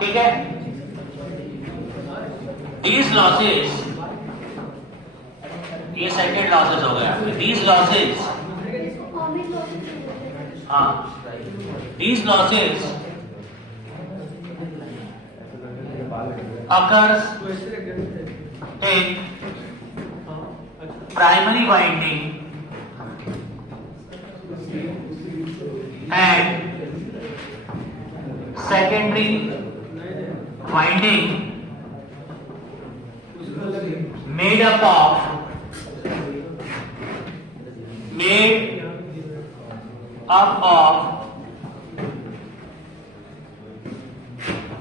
ठीक है, these losses, ये सेकेंड लॉसेस हो गया। these losses, हाँ, these losses occurs in primary winding and secondary winding made up of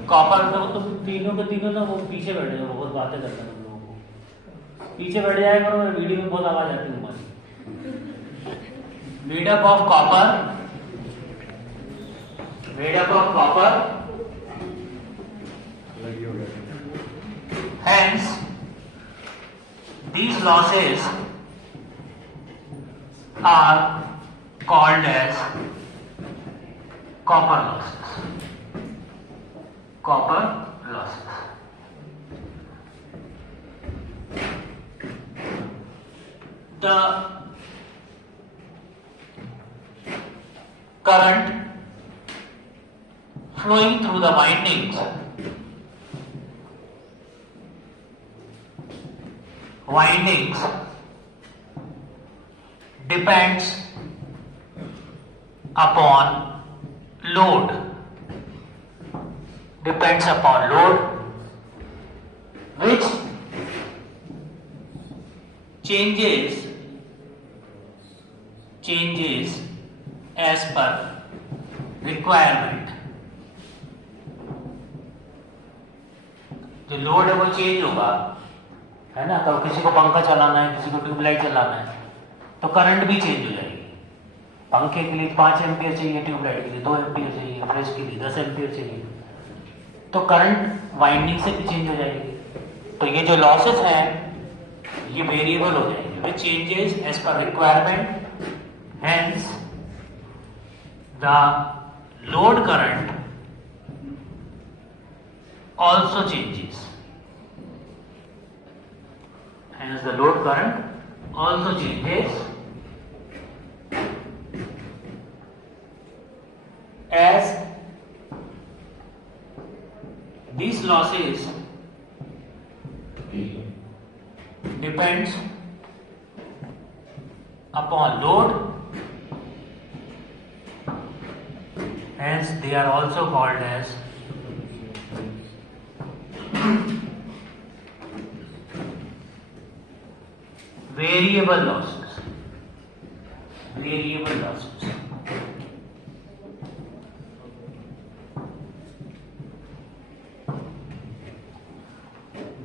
copper. तो तीनों के तीनों ना वो पीछे बैठे हैं, बहुत बातें करते हैं, लोगों को पीछे बैठ जाएगा और वीडियो में बहुत आवाज आती है हमारी। Made up of copper, hence these losses are called as copper losses. The current flowing through the windings depends upon load, which changes as per requirement। जो लोड है वो चेंज होगा, है ना। कब किसी को पंखा चलाना है, किसी को ट्यूबलाइट चलाना है, तो करंट भी चेंज हो जाएगी। पंखे के लिए 5 एम्पियर चाहिए, ट्यूबलाइट के लिए 2 एम्पियर चाहिए, फ्रिज के लिए 10 एम्पियर चाहिए, तो करंट वाइंडिंग से भी चेंज हो जाएगी। तो ये जो लॉसेस हैं ये वेरिएबल हो जाएंगे, which changes as per requirement, hence the load current also changes, as these losses depends upon load, hence they are also called as variable losses।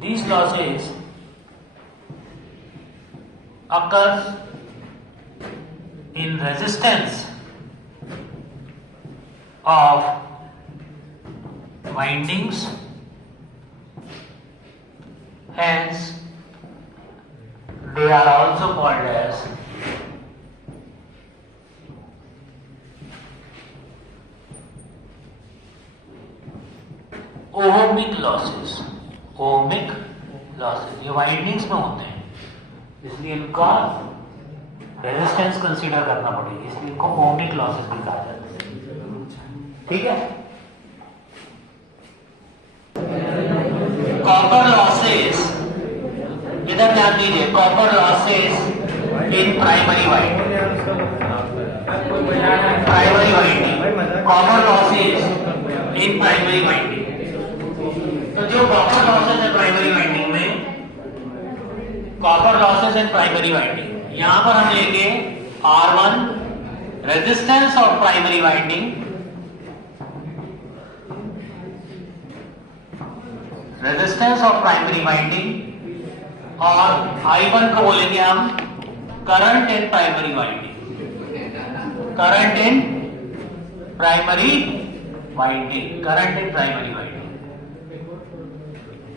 These losses occurs in resistance of windings, hence they are also called as ohmic losses। ये वाइंडिंग्स में होते हैं, इसलिए इनका resistance consider करना पड़ेगी, इसलिए इनको ओमिक लॉसेस भी कहा जाता है। ठीक है, कॉपर लॉसेस, इधर ध्यान दीजिए, copper losses in primary winding, copper losses in primary winding. तो जो कॉपर लॉसेस है प्राइमरी वाइंडिंग में, copper losses in primary winding, यहां पर हम लेंगे R1 resistance of primary winding, और I1 को बोलेंगे हम करंट इन प्राइमरी वाइंडिंग,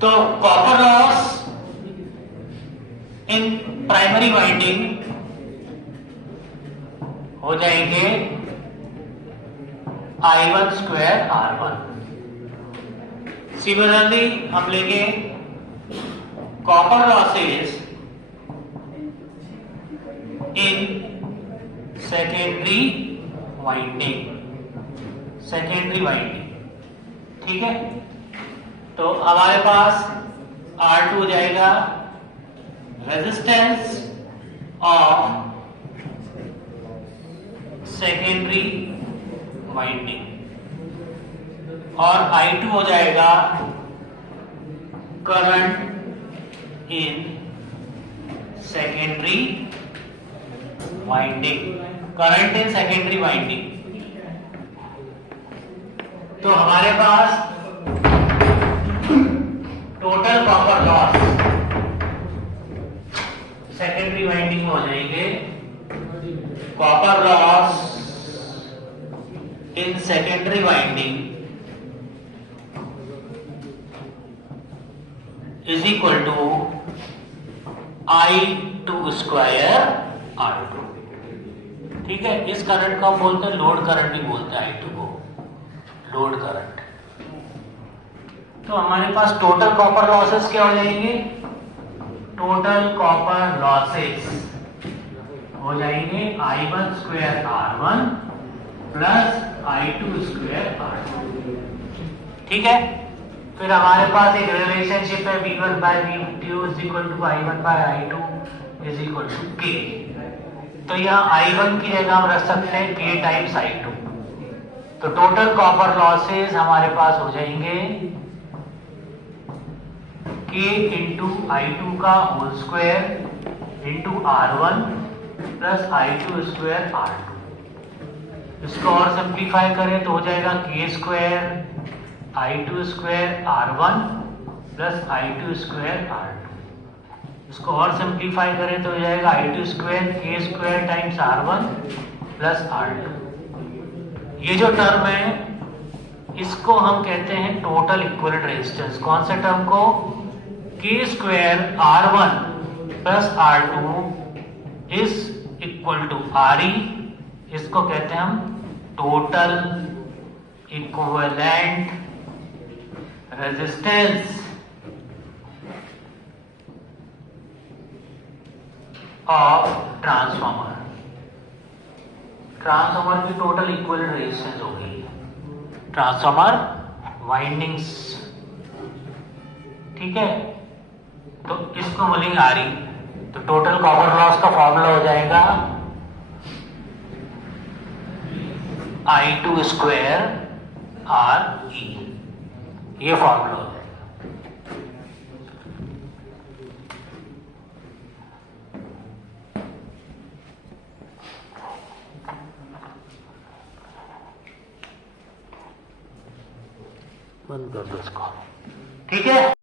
तो copper loss in primary winding हो जाएंगे I1 स्क्वायर R1। सिमिलरली हम लेंगे copper losses in secondary winding, ठीक है। तो हमारे पास R2 हो जाएगा रेजिस्टेंस ऑफ सेकेंडरी वाइंडिंग, और I2 हो जाएगा करंट इन सेकेंडरी वाइंडिंग, तो हमारे पास total copper loss secondary winding में हो जाएंगे copper loss in secondary winding is equal to I2 square R2, ठीक है। इस करंट को हम बोलते हैं लोड करंट भी बोलते हैं, I2 को लोड करंट। तो हमारे पास टोटल कॉपर लॉसेस क्या हो जाएंगे, टोटल कॉपर लॉसेस हो जाएंगे I1 square R1 plus I2 square R2, ठीक है। फिर हमारे पास एक रिलेशनशिप है V1 by V2 is equal to I1 by I2 is equal to K। तो यहाँ I1 की जगह हम रख सकते हैं K टाइम्स I2। तो टोटल कॉपर लॉसेस हमारे पास हो जाएंगे K इंटू I2 का whole square into R1 plus I2 square R2। इसको और सिंप्लीफाई करें तो हो जाएगा K square I2 square R1 plus I2 square R2। इसको और सिंप्लीफाई करें तो हो जाएगा I2 square K square times R1 plus R2। ये जो टर्म है इसको हम कहते हैं टोटल इक्विवेलेंट रेजिस्टेंस। कौन से टर्म को, K square R1 plus R2 is equal to RE, इसको कहते हैं हम total equivalent resistance of transformer. Transformer की टोटल इक्विवेलेंट रेजिस्टेंस होगी ट्रांसफॉर्मर वाइंडिंग्स, ठीक है। तो इसको बोलेंगे RE। तो टोटल कॉपर लॉस का फॉर्मूला हो जाएगा I2 स्क्वायर RE, ये फॉर्मूला हो जाएगा। बंद कर दो इसको, ठीक है।